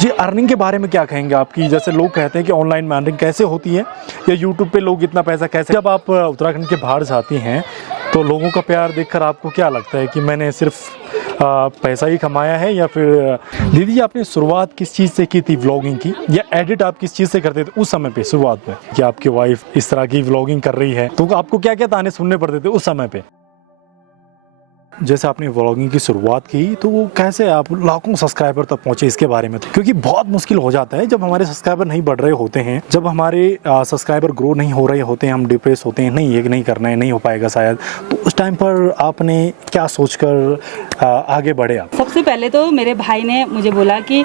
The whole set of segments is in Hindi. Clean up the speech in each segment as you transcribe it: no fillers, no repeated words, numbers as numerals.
जी, अर्निंग के बारे में क्या कहेंगे आपकी? जैसे लोग कहते हैं कि ऑनलाइन में अर्निंग कैसे होती है या यूट्यूब पे लोग इतना पैसा कैसे, जब आप उत्तराखंड के बाहर जाती हैं तो लोगों का प्यार देखकर आपको क्या लगता है कि मैंने सिर्फ पैसा ही कमाया है, या फिर दीदी आपने शुरुआत किस चीज़ से की थी व्लॉगिंग की, या एडिट आप किस चीज़ से करते थे उस समय पे शुरुआत में कि आपकी वाइफ इस तरह की व्लॉगिंग कर रही है, तो आपको क्या क्या ताने सुनने पड़ते थे उस समय पे? जैसे आपने व्लॉगिंग की शुरुआत की तो वो कैसे आप लाखों सब्सक्राइबर तक पहुंचे, इसके बारे में क्योंकि बहुत मुश्किल हो जाता है जब हमारे सब्सक्राइबर नहीं बढ़ रहे होते हैं, जब हमारे सब्सक्राइबर ग्रो नहीं हो रहे होते हैं, हम डिप्रेस होते हैं, नहीं ये नहीं करना है, नहीं हो पाएगा शायद, तो उस टाइम पर आपने क्या सोचकर आगे बढ़े आप? सबसे पहले तो मेरे भाई ने मुझे बोला कि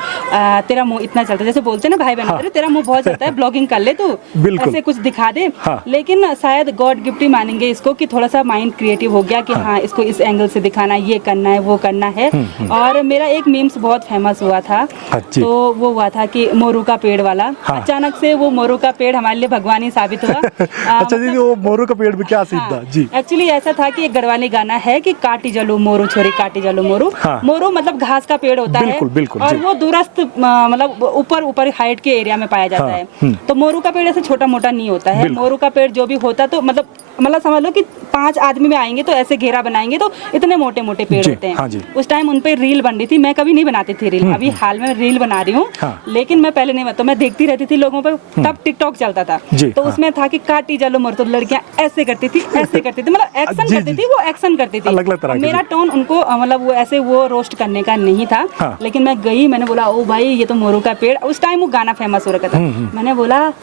तेरा मुंह इतना चलता है, जैसे बोलते हैं ना भाई बहन, हाँ। अरे तेरा मुंह बहुत चलता है, ब्लॉगिंग कर ले तू, ऐसे कुछ दिखा दे। हाँ। लेकिन शायद गॉड गिफ्ट ही मानेंगे इसको कि थोड़ा सा माइंड क्रिएटिव हो गया कि हाँ इसको इस एंगल से दिखाना है, ये करना है, वो करना है। और मेरा एक मीम्स बहुत फेमस हुआ था, तो वो हुआ था कि मोरू का पेड़ वाला। हाँ। अचानक से वो मोरू का पेड़ हमारे लिए भगवान ही साबित हुआ। अच्छा जी, वो मोरू का पेड़ में क्या सीन था जी? एक्चुअली ऐसा था कि एक गढ़वाली गाना है कि काटी जलो मोरू छोरी काटी जलो मोरू। हाँ। मोरू मतलब घास का पेड़ होता बिल्कुल, है, बिल्कुल, और जी। वो दूरस्थ मतलब ऊपर हाइट के एरिया में पाया जाता है। तो मोरू का पेड़ ऐसे छोटा मोटा नहीं होता है। मोरू का पेड़ जो भी होता तो मतलब समझ लो कि 5 आदमी में आएंगे तो ऐसे घेरा बनाएंगे तो इतने मोटे मोटे पेड़ होते हैं। हाँ जी। उस टाइम उन पे रील बन रही थी, मैं कभी नहीं बनाती थी रील, अभी हाल में रील बना रही हूँ। हाँ। लेकिन मैं पहले नहीं, तो मैं देखती रहती थी लोगों पे, तब टिकटॉक चलता था। तो उसमें था कि काटी जलो मोरू, तो लड़कियां ऐसे करती थी, ऐसे करती थी, मतलब एक्शन करती थी, वो एक्शन करती थी। अलग-अलग तरह की। मेरा टोन उनको मतलब वो ऐसे वो रोस्ट करने का नहीं था। हाँ। लेकिन मैं गई, मैंने बोला ओ भाई ये तो मोरू का पेड़, उस टाइम वो गाना फेमस हो रखा था।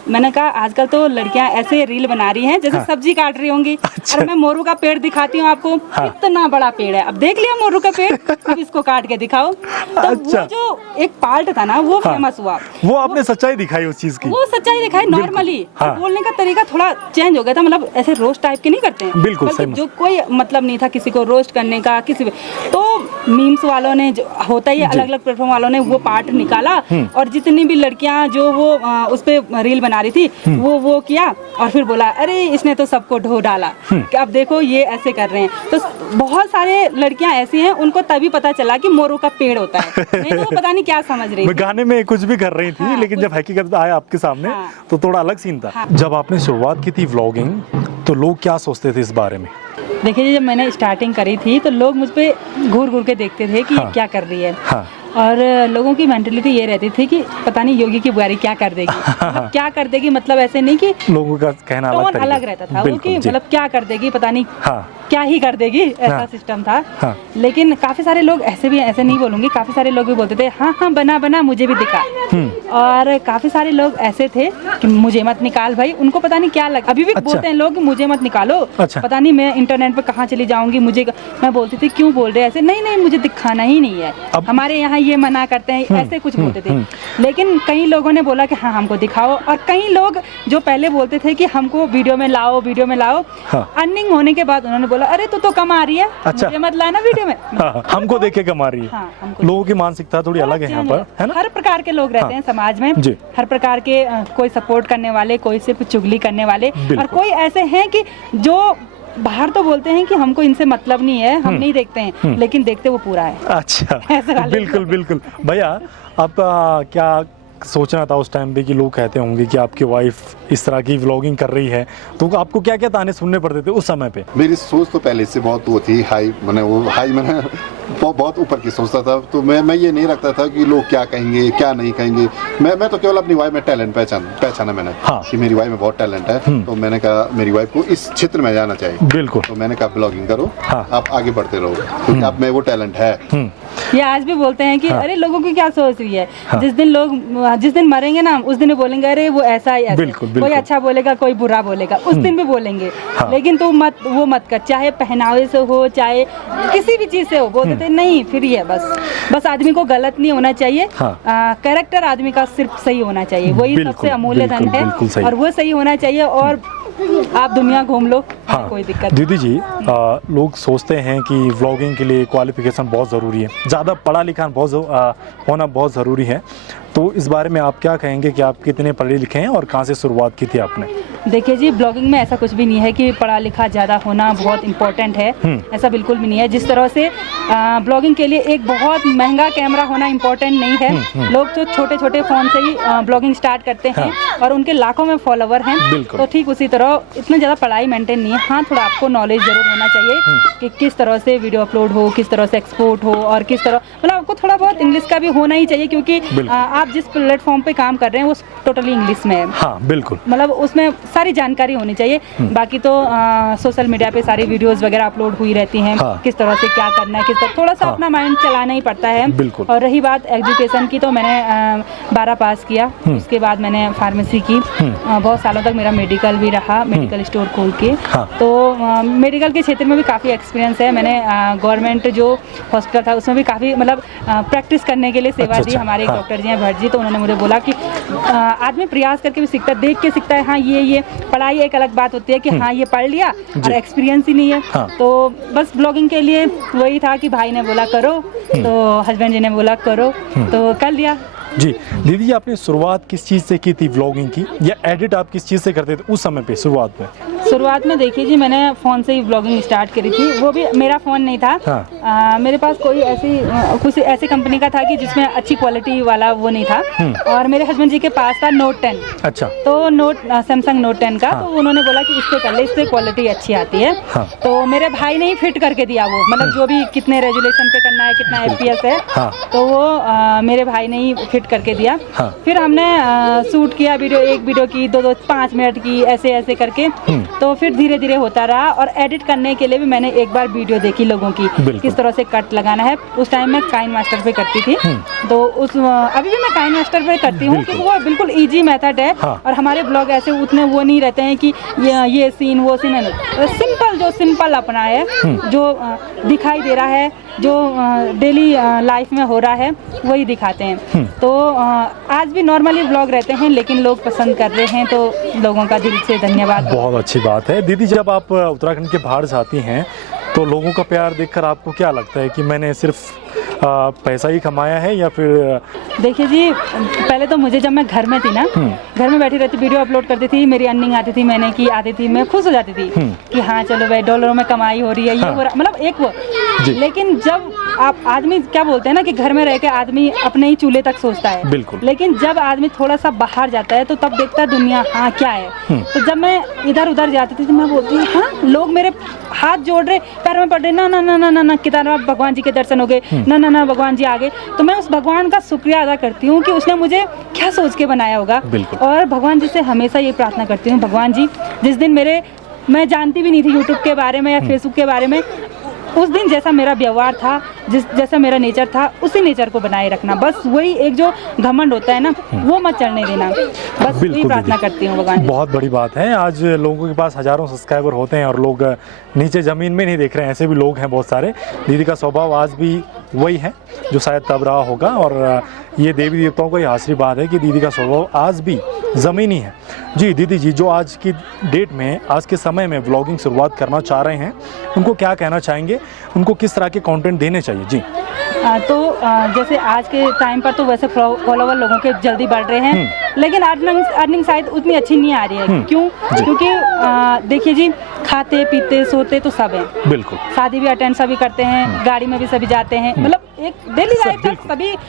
मैंने कहा आजकल तो लड़कियां ऐसे रील बना रही हैं जैसे सब्जी काट रही होंगी। अच्छा। और मैं मोरू का पेड़ दिखाती हूँ आपको, इतना बड़ा पेड़ है, अब देख लिया मोरू का पेड़, अब इसको काट के दिखाओ। तो अच्छा। वो जो एक पार्ट था ना वो फेमस हुआ, वो आपने सच्चाई दिखाई उस चीज की, वो सच्चाई दिखाई नॉर्मली। हाँ। बोलने का तरीका थोड़ा चेंज हो गया था, मतलब ऐसे रोस्ट टाइप के नहीं करते हैं, बिल्कुल, बल्कि सही। जो कोई मतलब नहीं था किसी को रोस्ट करने का, किसी तो मीम्स वालों ने जो होता ही अलग अलग प्लेटफॉर्म वालों ने वो पार्ट निकाला, और जितनी भी लड़कियां जो वो उस पे रील बना रही थी वो किया, और फिर बोला अरे इसने तो सबको ढो डाला कि अब देखो ये ऐसे कर रहे हैं। तो बहुत सारे लड़कियां ऐसी हैं, उनको तभी पता चला कि मोरू का पेड़ होता है, नहीं तो वो पता नहीं क्या समझ रही थी। गाने में कुछ भी कर रही थी। हाँ, लेकिन जब हकीकत आया आपके सामने, हाँ। तो थोड़ा अलग सीन था। हाँ। जब आपने शुरुआत की थी व्लॉगिंग तो लोग क्या सोचते थे इस बारे में? देखिए जब मैंने स्टार्टिंग करी थी तो लोग मुझ पे घूर घूर के देखते थे कि हाँ। ये क्या कर रही है। हाँ। और लोगों की मेंटेलिटी ये रहती थी कि पता नहीं योगी की बुआरी क्या कर देगी। मतलब क्या कर देगी, मतलब ऐसे नहीं कि लोगों का कहना टोन अलग रहता था वो कि मतलब क्या कर देगी, पता नहीं हाँ। क्या ही कर देगी, ऐसा हाँ। सिस्टम था। हाँ। लेकिन काफी सारे लोग ऐसे भी, ऐसे नहीं बोलूंगी, काफी सारे लोग भी बोलते थे हाँ हाँ बना बना मुझे भी दिखा। और काफी सारे लोग ऐसे थे कि मुझे मत निकाल भाई, उनको पता नहीं क्या लगा, अभी भी अच्छा। बोलते हैं लोग मुझे मत निकालो। अच्छा। पता नहीं मैं इंटरनेट पे कहाँ चली जाऊंगी, मुझे मैं बोलती थी क्यों बोल रहे ऐसे, नहीं नहीं मुझे दिखाना ही नहीं है, हमारे यहाँ ये मना करते हैं, ऐसे कुछ बोलते थे। लेकिन कई लोगों ने बोला कि हाँ हमको दिखाओ, और कई लोग जो पहले बोलते थे कि हमको वीडियो में लाओ, वीडियो में लाओ, अर्निंग होने के बाद उन्होंने बोला अरे तू तो कमा रही है, अच्छा। मुझे मत लाना वीडियो में। हाँ, हमको देख के कमा रही है। हाँ, हमको लोगों की मानसिकता थोड़ी अलग है यहाँ पर, है ना? हर प्रकार के लोग रहते हैं समाज में, हर प्रकार के, कोई सपोर्ट करने वाले, कोई सिर्फ चुगली करने वाले, और कोई ऐसे हैं कि जो बाहर तो बोलते हैं कि हमको इनसे मतलब नहीं है, हम नहीं देखते हैं, लेकिन देखते वो पूरा है। अच्छा। बिल्कुल बिल्कुल। भैया आपका क्या सोचना था उस टाइम पे कि लोग कहते होंगे कि आपकी वाइफ इस तरह की व्लॉगिंग कर रही है, तो आपको क्या क्या ताने सुनने पड़ते थे उस समय पे? मेरी सोच तो पहले से बहुत वो थी हाई, मैंने बहुत ऊपर की सोचता था। तो मैं ये नहीं रखता था कि लोग क्या कहेंगे क्या नहीं कहेंगे। मैं तो केवल अपनी वाइफ में टैलेंट पहचाना मैंने। हाँ। कि मेरी वाइफ में बहुत टैलेंट है, तो मैंने कहा मेरी वाइफ को इस क्षेत्र में जाना चाहिए। बिल्कुल। तो मैंने कहा ब्लॉगिंग करो। हाँ। आप आगे बढ़ते रहो, क्योंकि आप में वो टैलेंट है। ये आज भी बोलते हैं कि हाँ। अरे लोगों की क्या सोच रही है। हाँ। जिस दिन मरेंगे ना उस दिन बोलेंगे अरे वो ऐसा ही ऐसा। बिल्कुल, बिल्कुल। कोई अच्छा बोलेगा कोई बुरा बोलेगा, उस दिन भी बोलेंगे। हाँ। लेकिन तू वो मत कर, चाहे पहनावे से हो चाहे किसी भी चीज से हो। बोलते थे नहीं फिर ही है, बस आदमी को गलत नहीं होना चाहिए। हाँ। कैरेक्टर आदमी का सिर्फ सही होना चाहिए, वही बिल्कुल, सबसे अमूल्य धन बिल्कुल, बिल्कुल है, सही। और वो सही होना चाहिए। और आप दुनिया घूम लो, हाँ कोई दिक्कत दीदी जी, लोग सोचते हैं कि व्लॉगिंग के लिए क्वालिफिकेशन बहुत ज़रूरी है, ज़्यादा पढ़ा लिखा होना बहुत ज़रूरी है। तो इस बारे में आप क्या कहेंगे कि आप कितने पढ़े लिखे हैं और कहाँ से शुरुआत की थी आपने? देखिए जी, ब्लॉगिंग में ऐसा कुछ भी नहीं है कि पढ़ा लिखा ज़्यादा होना बहुत इम्पोर्टेंट है, ऐसा बिल्कुल भी नहीं है। जिस तरह से ब्लॉगिंग के लिए एक बहुत महंगा कैमरा होना इम्पोर्टेंट नहीं है। लोग तो छोटे छोटे फ़ोन से ही ब्लॉगिंग स्टार्ट करते हैं और उनके लाखों में फॉलोवर हैं। तो ठीक उसी तरह इतनी ज़्यादा पढ़ाई मेंटेन नहीं है। हाँ, थोड़ा आपको नॉलेज ज़रूर होना चाहिए कि किस तरह से वीडियो अपलोड हो, किस तरह से एक्सपोर्ट हो और किस तरह, मतलब आपको थोड़ा बहुत इंग्लिश का भी होना ही चाहिए, क्योंकि आप जिस प्लेटफॉर्म पे काम कर रहे हैं वो टोटली इंग्लिश में है। हाँ बिल्कुल, मतलब उसमें सारी जानकारी होनी चाहिए। बाकी तो सोशल मीडिया पे सारी वीडियोस वगैरह अपलोड हुई रहती हैं। किस तरह से क्या करना है, किस तरह, थोड़ा सा अपना माइंड चलाना ही पड़ता है। और रही बात एजुकेशन की, तो मैंने 12 पास किया, उसके बाद मैंने फार्मेसी की। बहुत सालों तक मेरा मेडिकल भी रहा, मेडिकल स्टोर खोल के। तो मेडिकल के क्षेत्र में भी काफ़ी एक्सपीरियंस है। मैंने गवर्नमेंट जो हॉस्पिटल था उसमें भी काफ़ी मतलब प्रैक्टिस करने के लिए सेवा दी। हमारे डॉक्टर जी हैं भट्ट जी, तो उन्होंने मुझे बोला कि आदमी प्रयास करके भी सीखता है, देख के सीखता है। हाँ, ये पढ़ाई एक अलग बात होती है कि हाँ ये पढ़ लिया और एक्सपीरियंस ही नहीं है। तो बस ब्लॉगिंग के लिए वही था कि भाई ने बोला करो, तो हस्बैंड जी ने बोला करो, तो कर लिया। जी दीदी जी, आपने शुरुआत किस चीज़ से की थी व्लॉगिंग की, या एडिट आप किस चीज़ से करते थे उस समय पे शुरुआत में? शुरुआत में देखिए जी, मैंने फ़ोन से ही व्लॉगिंग स्टार्ट करी थी। वो भी मेरा फ़ोन नहीं था। मेरे पास कोई कुछ ऐसी कंपनी का था कि जिसमें अच्छी क्वालिटी वाला वो नहीं था। और मेरे हस्बैंड जी के पास था नोट 10। अच्छा। तो सैमसंग नोट 10 का। तो उन्होंने बोला कि इससे कर ले, इससे क्वालिटी अच्छी आती है। तो मेरे भाई ने ही फिट करके दिया वो, मतलब जो भी कितने रेजुलेशन पे करना है, कितना FPS है, तो वो मेरे भाई ने ही फिट करके दिया। फिर हमने शूट किया वीडियो, एक वीडियो की 2-2 5 मिनट की, ऐसे ऐसे करके। तो फिर धीरे धीरे होता रहा। और एडिट करने के लिए भी मैंने एक बार वीडियो देखी लोगों की, किस तरह से कट लगाना है। उस टाइम मैं काइन मास्टर पे करती थी। तो अभी भी मैं काइन मास्टर पे करती हूँ, क्योंकि वो बिल्कुल इजी मेथड है। और हमारे ब्लॉग ऐसे उतने वो नहीं रहते हैं कि ये सीन वो सीन है, सिंपल, जो सिंपल अपना है, जो दिखाई दे रहा है, जो डेली लाइफ में हो रहा है, वही दिखाते हैं। तो आज भी नॉर्मली व्लॉग रहते हैं, लेकिन लोग पसंद कर रहे हैं, तो लोगों का दिल से धन्यवाद। बहुत अच्छी बात है दीदी। जब आप उत्तराखंड के बाहर जाती हैं तो लोगों का प्यार देखकर आपको क्या लगता है कि मैंने सिर्फ पैसा ही कमाया है, या फिर? देखिए जी, पहले तो मुझे, जब मैं घर में थी ना, घर में बैठी रहती, वीडियो अपलोड करती थी, मेरी अर्निंग आती थी, मैंने की आती थी, मैं खुश हो जाती थी कि हाँ चलो भाई, डॉलरों में कमाई हो रही है, ये हो रहा, मतलब एक वो। लेकिन जब आप आदमी क्या बोलते हैं ना कि घर में रह के आदमी अपने ही चूल्हे तक सोचता है, बिल्कुल। लेकिन जब आदमी थोड़ा सा बाहर जाता है तो तब देखता है दुनिया हाँ क्या है। तो जब मैं इधर उधर जाती थी तो मैं बोलती हूँ हाँ, लोग मेरे हाथ जोड़ रहे, पैर में पड़ रहे, ना ना ना ना ना ना, कितना भगवान जी के दर्शन हो गए, ना ना ना भगवान जी आ गए। तो मैं उस भगवान का शुक्रिया अदा करती हूँ कि उसने मुझे क्या सोच के बनाया होगा। और भगवान जी से हमेशा ये प्रार्थना करती हूँ, भगवान जी जिस दिन मैं जानती भी नहीं थी यूट्यूब के बारे में या फेसबुक के बारे में, उस दिन जैसा मेरा व्यवहार था, जैसा मेरा नेचर था, उसी नेचर को बनाए रखना। बस वही एक जो घमंड होता है ना, वो मत चढ़ने देना। बस यही प्रार्थना करती हूँ भगवान। बहुत बड़ी बात है। आज लोगों के पास हजारों सब्सक्राइबर होते हैं और लोग नीचे ज़मीन में नहीं देख रहे हैं, ऐसे भी लोग हैं बहुत सारे। दीदी का स्वभाव आज भी वही है जो शायद तब रहा होगा, और ये देवी देवताओं का ये आशीर्वाद है कि दीदी का स्वभाव आज भी ज़मीनी है। जी दीदी जी, जो आज की डेट में, आज के समय में व्लॉगिंग शुरुआत करना चाह रहे हैं, उनको क्या कहना चाहेंगे, उनको किस तरह के कंटेंट देने चाहिए? जी जैसे आज के टाइम पर तो वैसे फॉलोवर लोगों के जल्दी बढ़ रहे हैं, लेकिन अर्निंग शायद उतनी अच्छी नहीं आ रही है। क्यों? क्योंकि देखिए जी, खाते पीते सोते तो सब हैं, बिल्कुल, शादी भी अटेंड सभी करते हैं, गाड़ी में भी सभी जाते हैं, मतलब एक डेली लाइफ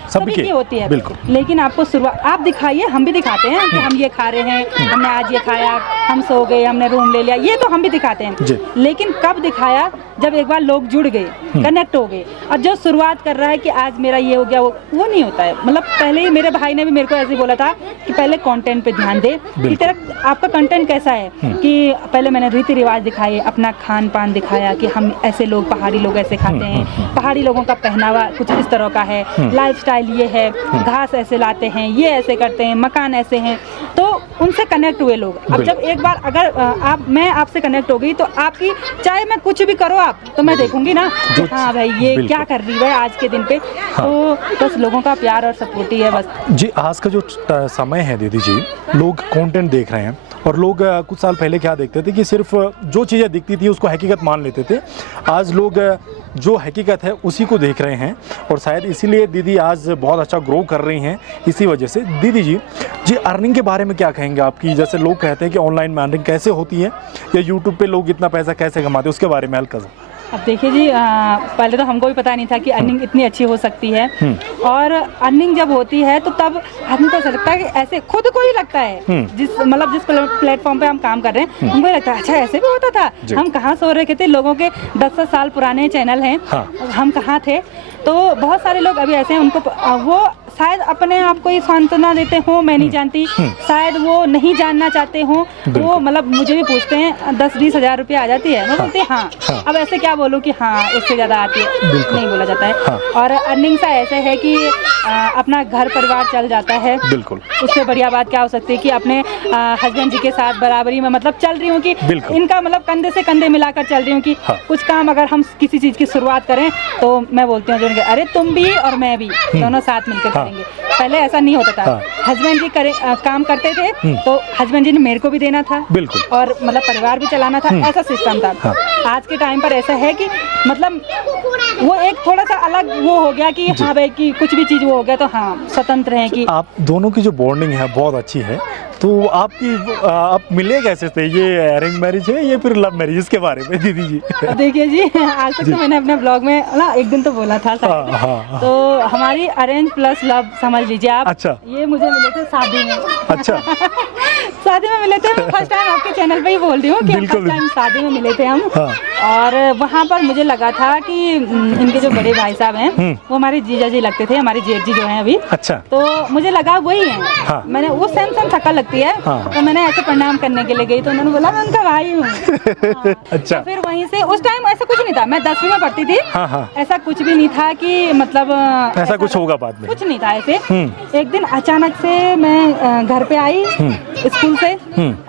सभी की होती है। लेकिन आपको शुरुआत आप दिखाइए, हम भी दिखाते हैं कि हम ये खा रहे हैं, हमने आज ये खाया, हम सो गए, हमने रूम ले लिया, ये तो हम भी दिखाते हैं। लेकिन कब दिखाया? जब एक बार लोग जुड़ गए, कनेक्ट हो गए। और जो शुरुआत कर रहा है कि आज मेरा ये हो गया, वो नहीं होता है। मतलब पहले ही मेरे भाई ने भी मेरे को ऐसे बोला था कि पहले कंटेंट पे ध्यान दे, कि तेरा आपका कंटेंट कैसा है। कि पहले मैंने रीति रिवाज दिखाए, अपना खान पान दिखाया कि हम ऐसे लोग, पहाड़ी लोग ऐसे खाते हैं, पहाड़ी लोगों का पहनावा कुछ इस तरह का है, लाइफस्टाइल ये है, घास ऐसे लाते हैं, ये ऐसे करते हैं, मकान ऐसे हैं। तो उनसे कनेक्ट हुए लोग। अब जब एक बार अगर मैं आपसे कनेक्ट हो गई, तो आपकी चाहे मैं कुछ भी करो आप, तो मैं देखूंगी ना हाँ भाई ये क्या कर रही है आज के दिन पे। तो बस लोगों का प्यार और सपोर्ट ही है बस। जी, आज का जो समय हैं दीदी जी, लोग कंटेंट देख रहे हैं और लोग कुछ साल पहले क्या देखते थे कि सिर्फ जो चीज़ें दिखती थी उसको हकीकत मान लेते थे। आज लोग जो हकीकत है उसी को देख रहे हैं और शायद इसीलिए दीदी आज बहुत अच्छा ग्रो कर रही हैं इसी वजह से। दीदी जी अर्निंग के बारे में क्या कहेंगे आपकी? जैसे लोग कहते हैं कि ऑनलाइन मार्केटिंग कैसे होती है या यूट्यूब पे लोग इतना पैसा कैसे कमाते हैं, उसके बारे में हल्का सा। अब देखिए जी, पहले तो हमको भी पता नहीं था कि अर्निंग इतनी अच्छी हो सकती है। और अर्निंग जब होती है तो तब आदमी को ऐसा लगता है कि ऐसे खुद को ही लगता है, जिस प्लेटफॉर्म पे हम काम कर रहे हैं हमको लगता है अच्छा ऐसे भी होता था, हम कहाँ सो रहे थे, लोगों के 10 साल पुराने चैनल हैं, हम कहाँ थे। तो बहुत सारे लोग अभी ऐसे हैं, उनको वो शायद अपने आप को ही सांत्वना देते हो, मैं नहीं जानती, शायद वो नहीं जानना चाहते हो। वो मतलब मुझे भी पूछते हैं 10-20 हज़ार रुपया आ जाती है, मैं बोलती हाँ। अब ऐसे क्या बोलूँ कि हाँ इससे ज़्यादा आती है, नहीं बोला जाता है। और अर्निंग सा ऐसे है कि अपना घर परिवार चल जाता है, बिल्कुल। उससे बढ़िया बात क्या हो सकती है कि अपने हस्बैंड जी के साथ बराबरी में मतलब चल रही हूँ कि इनका मतलब कंधे से कंधे मिलाकर चल रही हूँ कि कुछ काम अगर हम किसी चीज़ की शुरुआत करें तो मैं बोलती हूँ अरे तुम भी और मैं भी दोनों साथ मिलकर करेंगे। पहले ऐसा नहीं होता था, हस्बैंड जी काम करते थे तो हस्बैंड जी ने मेरे को भी देना था, बिल्कुल, और मतलब परिवार भी चलाना था, ऐसा सिस्टम था। आज के टाइम पर ऐसा है कि मतलब वो एक थोड़ा सा अलग वो हो गया कि हाँ भाई कि कुछ भी चीज़ वो हो गया तो हाँ स्वतंत्र हैं कि आप दोनों की जो बॉन्डिंग है बहुत अच्छी है। तो आप मिले कैसे थे? ये अरेंज मैरिज है या फिर लव मैरिज? इसके बारे में दीदी जी। देखिए जी, आज तक तो मैंने अपने ब्लॉग में ना एक दिन तो बोला था तो हमारी अरेंज प्लस लव समझ लीजिए आप। अच्छा। ये मुझे मिले थे शादी में। अच्छा। शादी में मिले थे, मैं फर्स्ट टाइम आपके चैनल पे ही बोल रही हूँ कि फर्स्ट टाइम शादी में मिले थे हम। और वहाँ पर मुझे लगा था कि इनके जो बड़े भाई साहब हैं वो हमारे जीजा जी लगते थे, हमारे जेठ जी जो हैं अभी। अच्छा। तो मुझे लगा वही है। मैंने वो सेम शक्ल लगती है तो मैंने ऐसे प्रणाम करने के लिए गई तो उन्होंने बोला मैं उनका भाई हूँ। अच्छा। तो फिर वहीं से उस टाइम ऐसा कुछ नहीं था, मैं 10वीं में पढ़ती थी। ऐसा कुछ भी नहीं था कि मतलब ऐसा कुछ होगा बाद में, कुछ नहीं था ऐसे। एक दिन अचानक से मैं घर पे आई स्कूल से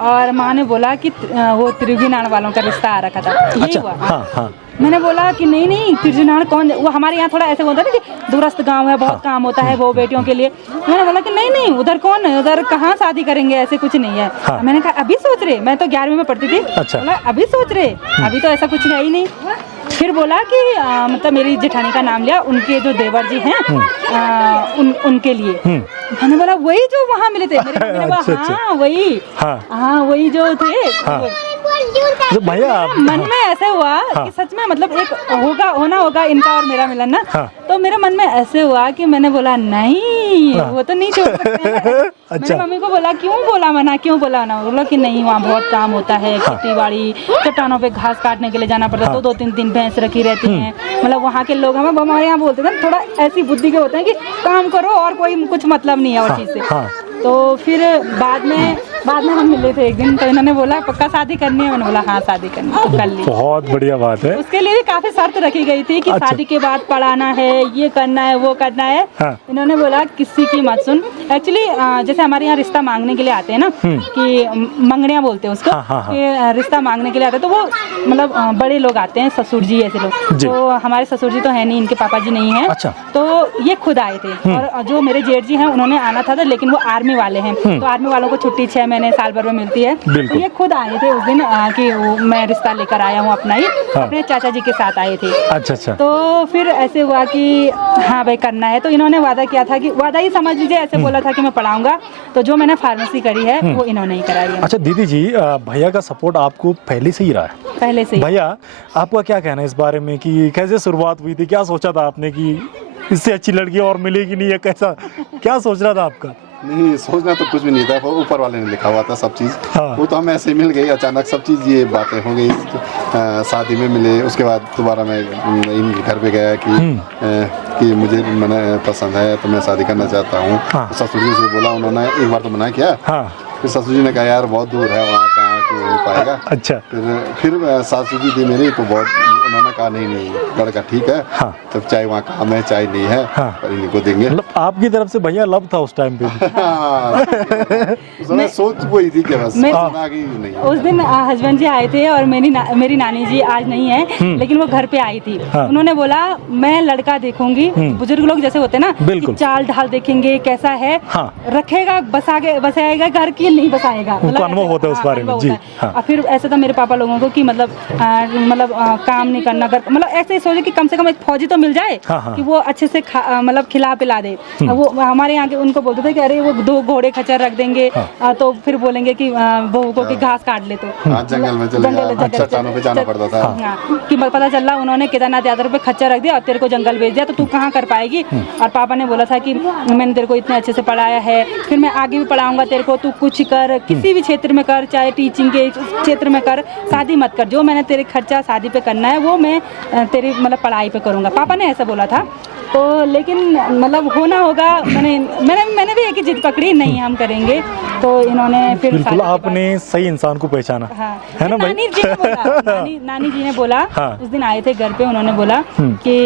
और माँ ने बोला कि वो त्रिवेणी वालों का रिश्ता आ रखा था। यही हुआ। मैंने बोला कि नहीं त्रिवेणी कौन, वो हमारे यहाँ थोड़ा ऐसे होता है ना कि दूरस्थ गांव है, बहुत काम होता है वो बेटियों के लिए। मैंने बोला कि नहीं उधर कौन है, उधर कहाँ शादी करेंगे, ऐसे कुछ नहीं है। मैंने कहा अभी सोच रहे, मैं तो 11वीं में पढ़ती थी। अच्छा। बोला अभी सोच रहे, अभी तो ऐसा कुछ है ही नहीं। फिर बोला कि मतलब मेरी जेठानी का नाम लिया, उनके जो देवर जी हैं उनके लिए। मैंने बोला वही जो वहाँ मिले थे मेरे। हाँ वही, हाँ वही जो थे। तो भैया मन में ऐसे हुआ कि सच में मतलब एक होना होगा इनका और मेरा मिलन ना। तो मेरे मन में ऐसे हुआ कि मैंने बोला नहीं वो तो नहीं छोड़ सकते। अच्छा। मैंने मम्मी को बोला क्यों बोला मना, बोला कि नहीं वहाँ बहुत काम होता है, खेती बाड़ी, चट्टानों पे घास काटने के लिए जाना पड़ता है, 2-3 दिन भैंस रखी रहती हैं। मतलब वहाँ के लोग हमारे यहाँ बोलते थे थोड़ा ऐसी बुद्धि के होते हैं कि काम करो और कोई कुछ मतलब नहीं है और चीज से। तो फिर बाद में हम मिले थे एक दिन तो इन्होंने बोला पक्का शादी करनी है, मैंने बोला हाँ शादी करनी है, तो कर ली। बहुत बढ़िया बात है। उसके लिए भी काफी शर्त रखी गई थी कि शादी के बाद पढ़ाना है, ये करना है, वो करना है। इन्होंने बोला किसी की मत सुन। एक्चुअली जैसे हमारे यहाँ रिश्ता मांगने के लिए आते हैं ना कि मंगनिया बोलते हैं उसको, कि रिश्ता मांगने के लिए आते हैं तो वो मतलब बड़े लोग आते हैं, ससुर जी ऐसे लोग। तो हमारे ससुर जी तो है नहीं, इनके पापा जी नहीं है। तो ये खुद आए थे और जो मेरे जेठ जी हैं उन्होंने आना था लेकिन वो आर्मी वाले हैं तो आर्मी वालों को छुट्टी 6 महीने साल भर में मिलती है। तो ये खुद आए थे उस दिन कि मैं रिश्ता लेकर आया हूँ अपना ही, अपने चाचा जी के साथ आए थे। अच्छा। तो फिर ऐसे हुआ कि हाँ भाई करना है, तो इन्होंने वादा किया था कि वादा ही समझ लीजिए, ऐसे बोला था कि मैं पढ़ाऊंगा। तो जो मैंने फार्मेसी करी है वो इन्होंने ही कराई है। अच्छा दीदी जी, भैया का सपोर्ट आपको पहले से ही रहा है? पहले से। भैया आपका क्या कहना है इस बारे में कि कैसे शुरुआत हुई थी, क्या सोचा था आपने कि इससे अच्छी लड़की और मिलेगी नहीं, या कैसा क्या सोच रहा था आपका? नहीं सोचना तो कुछ भी नहीं था, ऊपर वाले ने लिखा हुआ था सब चीज़। वो तो हम ऐसे ही मिल गई अचानक सब चीज़, ये बातें हो गई, शादी में मिले। उसके बाद दोबारा मैं इनके घर पे गया कि मुझे मैंने पसंद है तो मैं शादी करना चाहता हूँ। ससुर जी से बोला, उन्होंने एक बार तो मना किया। फिर ससुर जी ने कहा यार बहुत दूर है, वहाँ कहाँ हो पाएगा। अच्छा। फिर सासू जी थी मेरी, तो बहुत उन्होंने कहा नहीं लड़का ठीक है। हाँ। तब चाहे वहाँ काम है चाहे नहीं है, हाँ। पर इनको देंगे। मतलब आपकी तरफ से भैया लब था उस टाइम पे भी। सोच वही थी कि बस आगे नहीं। उस दिन हस्बैंड जी आए थे और मेरी नानी जी आज नहीं है, लेकिन वो घर पे आई थी। हाँ। उन्होंने बोला मैं लड़का देखूंगी। बुजुर्ग लोग जैसे होते हैं ना, बिल्कुल। चाल ढाल देखेंगे कैसा है, हाँ। रखेगा बसाएगा घर की नहीं बसाएगा, उनको अनुभव होता है उस बारे में। जी हाँ। और फिर ऐसा था मेरे पापा लोगों को कि मतलब काम नहीं करना, मतलब ऐसे ही सोचे कि कम से कम एक फौजी तो मिल जाए। हाँ। कि वो अच्छे से मतलब खिला पिला दे। वो हमारे यहाँ के उनको बोलते थे कि अरे वो 2 घोड़े खच्चर रख देंगे। तो फिर बोलेंगे कि बहू को कि घास काट ले, तो जंगल में चले जाओ, चट्टानों पे जाना पड़ता था। कि पता चला उन्होंने केदारनाथ यात्रा पे खच्चर रख दिया और तेरे को जंगल भेज दिया, तो तू कहाँ कर पाएगी। और पापा ने बोला था कि मैंने तेरे को इतने अच्छे से पढ़ाया है, फिर मैं आगे भी पढ़ाऊंगा तेरे को, तू कुछ कर, किसी भी क्षेत्र में कर, चाहे टीचिंग के क्षेत्र में कर, शादी मत कर, जो मैंने तेरे खर्चा शादी पे करना है वो मैं तेरी मतलब पढ़ाई पे करूंगा। पापा ने ऐसा बोला था। तो लेकिन मतलब होना होगा, मैंने भी एक ही जिद पकड़ी, नहीं हम करेंगे। तो इन्होंने फिर बिल्कुल आपने सही इंसान को पहचाना। हाँ। है ना भाई? नानी जी ने बोला। हाँ। उस दिन आए थे घर पे, उन्होंने बोला कि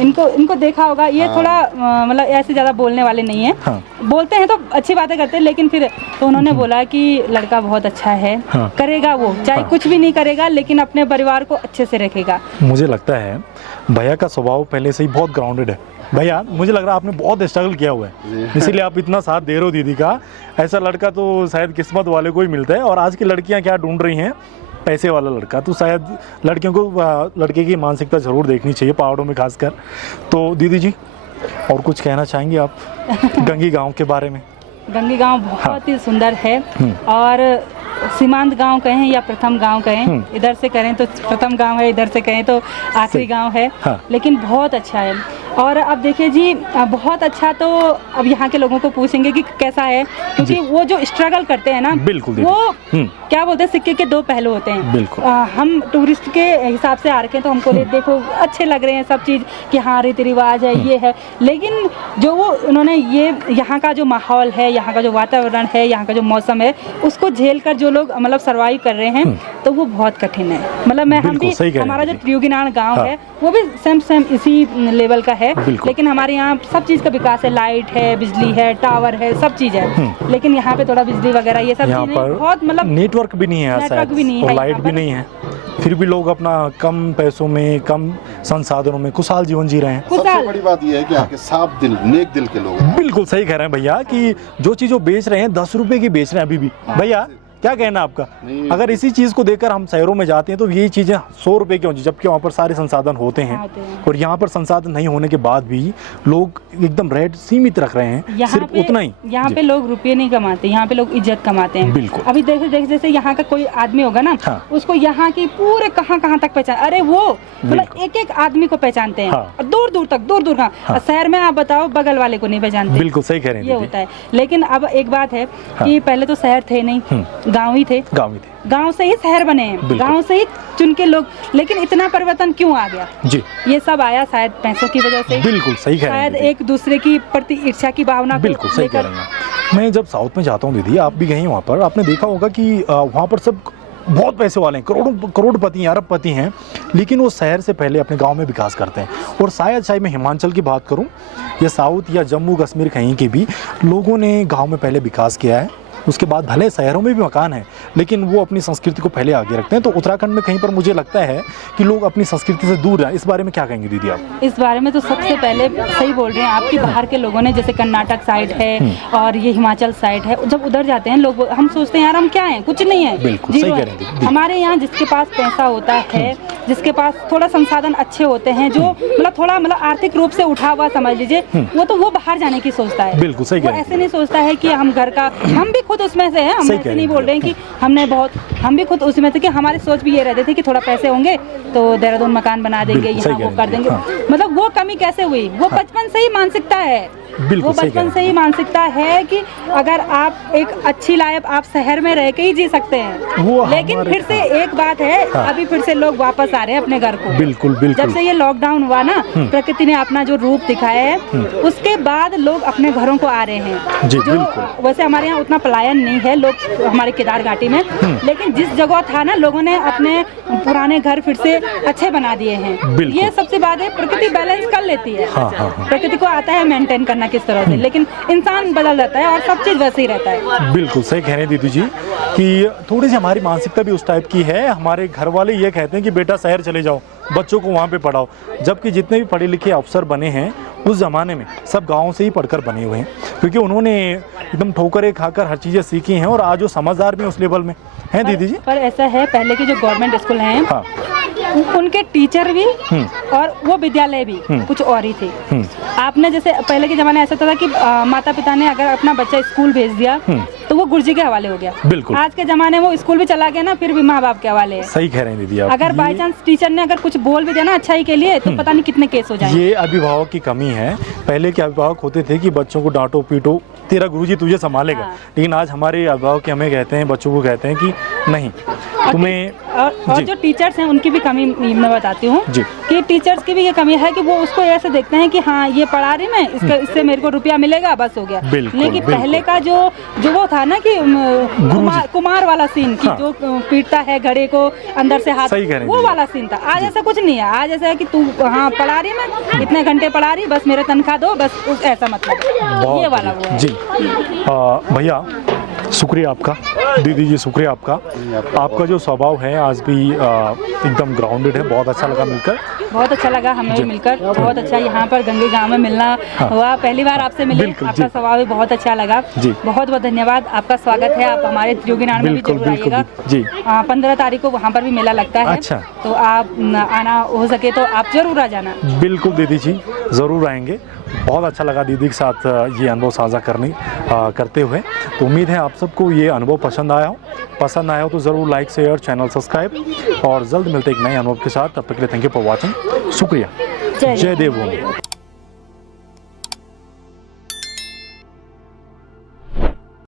इनको देखा होगा, ये थोड़ा मतलब ऐसे ज्यादा बोलने वाले नहीं है। हाँ। बोलते हैं तो अच्छी बातें करते हैं, लेकिन फिर तो उन्होंने बोला कि लड़का बहुत अच्छा है। हाँ। करेगा वो, चाहे कुछ भी नहीं करेगा, लेकिन अपने परिवार को अच्छे से रखेगा। मुझे लगता है भैया का स्वभाव पहले से ही बहुत ग्राउंडेड है। भैया मुझे लग रहा है आपने बहुत स्ट्रगल किया हुआ है, इसीलिए आप इतना साथ दे रहे हो दीदी का। ऐसा लड़का तो शायद किस्मत वाले को ही मिलता है। और आज की लड़कियां क्या ढूंढ रही हैं, पैसे वाला लड़का। तो शायद लड़कियों को लड़के की मानसिकता जरूर देखनी चाहिए, पहाड़ों में खासकर। तो दीदी जी और कुछ कहना चाहेंगे आप गंगी गांव के बारे में? गंगी गांव बहुत ही सुंदर है। और सीमांत गांव कहें या प्रथम गांव कहें, इधर से करें तो प्रथम गांव है, इधर से कहें तो आखिरी गांव है। हाँ। लेकिन बहुत अच्छा है। और अब देखिए जी, बहुत अच्छा। तो अब यहाँ के लोगों को पूछेंगे कि कैसा है, क्योंकि वो जो स्ट्रगल करते हैं ना, बिल्कुल वो क्या बोलते हैं, सिक्के के 2 पहलू होते हैं। बिल्कुल। हम टूरिस्ट के हिसाब से आ रखे हैं, तो हमको देखो अच्छे लग रहे हैं सब चीज़ कि हाँ रीति रिवाज है, ये है। लेकिन जो वो उन्होंने ये यहाँ का जो माहौल है, यहाँ का जो वातावरण है, यहाँ का जो मौसम है, उसको झेल कर जो लोग मतलब सर्वाइव कर रहे हैं, तो वो बहुत कठिन है। मतलब हम भी, हमारा जो ट्रियोगिनान गाँव है वो भी सेम इसी लेवल का है। लेकिन हमारे यहाँ सब चीज का विकास है, लाइट है, बिजली है, टावर है, सब चीज है। लेकिन यहाँ पे थोड़ा बिजली वगैरह ये सब चीजें बहुत मतलब नेटवर्क भी नहीं है, नेटवर्क भी नहीं है, और लाइट भी नहीं है। फिर भी लोग अपना कम पैसों में, कम संसाधनों में खुशहाल जीवन जी रहे हैं। सबसे बड़ी बात यह है कि आके साफ दिल, नेक दिल के लोग हैं। बिल्कुल सही कह रहे हैं भैया कि जो चीज वो बेच रहे हैं 10 रुपए की बेच रहे हैं अभी भी। भैया क्या कहना आपका? अगर इसी चीज को देखकर हम शहरों में जाते हैं तो ये चीजें 100 रुपए की होती है, जबकि वहाँ पर सारे संसाधन होते हैं। और यहाँ पर संसाधन नहीं होने के बाद भी लोग एकदम रेट सीमित रख रहे हैं, सिर्फ उतना ही। यहाँ पे लोग रुपये नहीं कमाते, यहाँ पे लोग इज्जत कमाते हैं। बिल्कुल। अभी देखे जैसे यहाँ का कोई आदमी होगा ना, उसको यहाँ की पूरे कहाँ तक पहचान, अरे वो मतलब एक आदमी को पहचानते हैं, और दूर दूर तक। शहर में आप बताओ, बगल वाले को नहीं पहचानते। बिल्कुल सही कह रहे हैं, ये होता है। लेकिन अब एक बात है कि पहले तो शहर थे नहीं, गाँव ही थे। गांव से ही शहर बने हैं, गांव से ही चुन के लोग। लेकिन इतना परिवर्तन क्यों आ गया जी? ये सब आया शायद पैसों की वजह से। बिल्कुल सही कह रहे हैं। शायद एक दूसरे की प्रति ईर्ष्या की भावना। बिल्कुल सही कह रहे हैं। मैं जब साउथ में जाता हूँ दीदी, आप भी गई वहाँ पर, आपने देखा होगा कि वहाँ पर सब बहुत पैसे वाले हैं, करोड़पति हैं, अरबपति हैं, लेकिन वो शहर से पहले अपने गांव में विकास करते हैं। और शायद मैं हिमाचल की बात करूं या साउथ या जम्मू कश्मीर, कहीं के भी लोगों ने गांव में पहले विकास किया है, उसके बाद भले शहरों में भी मकान है, लेकिन वो अपनी संस्कृति को पहले आगे रखते हैं। तो उत्तराखंड में कहीं पर मुझे लगता है कि लोग अपनी संस्कृति से दूर हैं। इस बारे में क्या कहेंगे दीदी आप? इस बारे में तो सबसे पहले सही बोल रहे हैं आपकी, बाहर के लोगों ने, जैसे कर्नाटक साइड है और ये हिमाचल साइड है, जब उधर जाते हैं लोग, हम सोचते हैं यार हम क्या हैं, कुछ नहीं है। बिल्कुल सही कह रहे हैं। हमारे यहाँ जिसके पास पैसा होता है, जिसके पास थोड़ा संसाधन अच्छे होते हैं, जो मतलब थोड़ा आर्थिक रूप से उठा हुआ समझ लीजिए, वो बाहर जाने की सोचता है। बिल्कुल सही कह रहे हैं। ऐसे नहीं सोचता है कि हम घर का, हम भी खुद उसमें से हैं, हम ऐसे नहीं बोल रहे हैं कि हम भी खुद उसमें थे कि हमारी सोच भी ये रहती थी कि थोड़ा पैसे होंगे तो देहरादून मकान बना देंगे, यहाँ वो कर देंगे। मतलब वो कमी कैसे हुई? वो बचपन से ही मानसिकता है बिल्कुल वो सही कह बचपन रहे से ही मानसिकता है कि अगर आप एक अच्छी लाइफ आप शहर में रह के ही जी सकते हैं। वो लेकिन हमारे- फिर से एक बात है, हाँ। अभी फिर से लोग वापस आ रहे हैं अपने घर को। बिल्कुल जब बिल्कुल से ये लॉकडाउन हुआ ना, प्रकृति ने अपना जो रूप दिखाया है, उसके बाद लोग अपने घरों को आ रहे हैं। जी, जो बिल्कुल। वैसे हमारे यहाँ उतना पलायन नहीं है, लोग हमारे केदार घाटी में, लेकिन जिस जगह था ना, लोगों ने अपने पुराने घर फिर से अच्छे बना दिए हैं। बिल्कुल। ये सबसे बात है, प्रकृति बैलेंस कर लेती है। हाँ, हाँ, हाँ। प्रकृति को आता है मेंटेन करना किस तरह से, लेकिन इंसान बदल जाता है और सब चीज वैसे ही रहता है। बिल्कुल सही कह रहे हैं दीदी जी कि थोड़ी सी हमारी मानसिकता भी उस टाइप की है। हमारे घर वाले ये कहते हैं कि बेटा शहर चले जाओ, बच्चों को वहाँ पे पढ़ाओ, जबकि जितने भी पढ़े लिखे अफसर बने हैं उस ज़माने में सब गाँव से ही पढ़कर बने हुए हैं, क्योंकि उन्होंने एकदम ठोकरें खाकर हर चीज़ें सीखी हैं और आज वो समझदार भी उस लेवल में हैं दीदी जी। पर ऐसा है, पहले के जो गवर्नमेंट स्कूल हैं, हाँ उनके टीचर भी और वो विद्यालय भी कुछ और ही थे। आपने जैसे पहले के जमाने ऐसा था कि माता पिता ने अगर अपना बच्चा स्कूल भेज दिया तो वो गुरुजी के हवाले हो गया। बिल्कुल। आज के जमाने में वो स्कूल भी चला गया ना, फिर भी माँ बाप के हवाले है। सही कह रहे हैं दीदी आप। अगर बाई ये- चांस टीचर ने अगर कुछ बोल भी दिया ना अच्छाई के लिए, तो पता नहीं कितने केस हो जाएंगे। ये अभिभावक की कमी है। पहले के अभिभावक होते थे कि बच्चों को डांटो पीटो, तेरा गुरुजी तुझे संभालेगा। हाँ। लेकिन आज हमारे अभिभावक हमें कहते हैं, बच्चों को कहते हैं कि नहीं तुम्हें। और जी। जो टीचर्स हैं उनकी भी कमी मैं बताती हूँ जी। कि टीचर्स की भी ये कमी है कि वो उसको ऐसे देखते हैं कि हाँ ये पढ़ा रही मैं, इससे मेरे को रुपया मिलेगा, बस हो गया। बिल्कुल, लेकिन बिल्कुल। पहले का जो वो था ना कि कुमार वाला सीन की हाँ। जो पीटता है घड़े को अंदर से हाथ, सही कह रहे हैं वो जी। वाला सीन था। आज ऐसा कुछ नहीं है। आज ऐसा है कि तू हाँ पढ़ा रही मैं, इतने घंटे पढ़ा रही, बस मेरे तनख्वाह दो, बस ऐसा मतलब है। बहुत ये वाला बढ़िया। वो है। जी भैया शुक्रिया आपका, दीदी जी शुक्रिया आपका। आपका जो स्वभाव है आज भी एकदम ग्राउंडेड है, बहुत अच्छा लगा मिलकर। बहुत अच्छा लगा हमें भी मिलकर, बहुत अच्छा यहाँ पर गंगे गांव में मिलना हुआ। पहली बार आपसे मिले, बिल्कुल, आपका जी। स्वभाव भी बहुत अच्छा लगा। जी। बहुत बहुत धन्यवाद, आपका स्वागत है। आप हमारे जोगीनार में भी बिल्कुल, जरूर बिल्कुल, आइएगा। जी। 15 तारीख को वहाँ पर भी मेला लगता है। अच्छा। तो आप आना हो सके तो आप जरूर आ जाना। बिल्कुल दीदी जी, ज़रूर आएंगे। बहुत अच्छा लगा दीदी के साथ ये अनुभव साझा करते हुए। तो उम्मीद है आप सबको ये अनुभव पसंद आया हो तो ज़रूर लाइक शेयर चैनल सब्सक्राइब, और जल्द मिलते एक नए अनुभव के साथ। तब तक के लिए थैंक यू फॉर वॉचिंग। शुक्रिया। जय जय देवभूमि।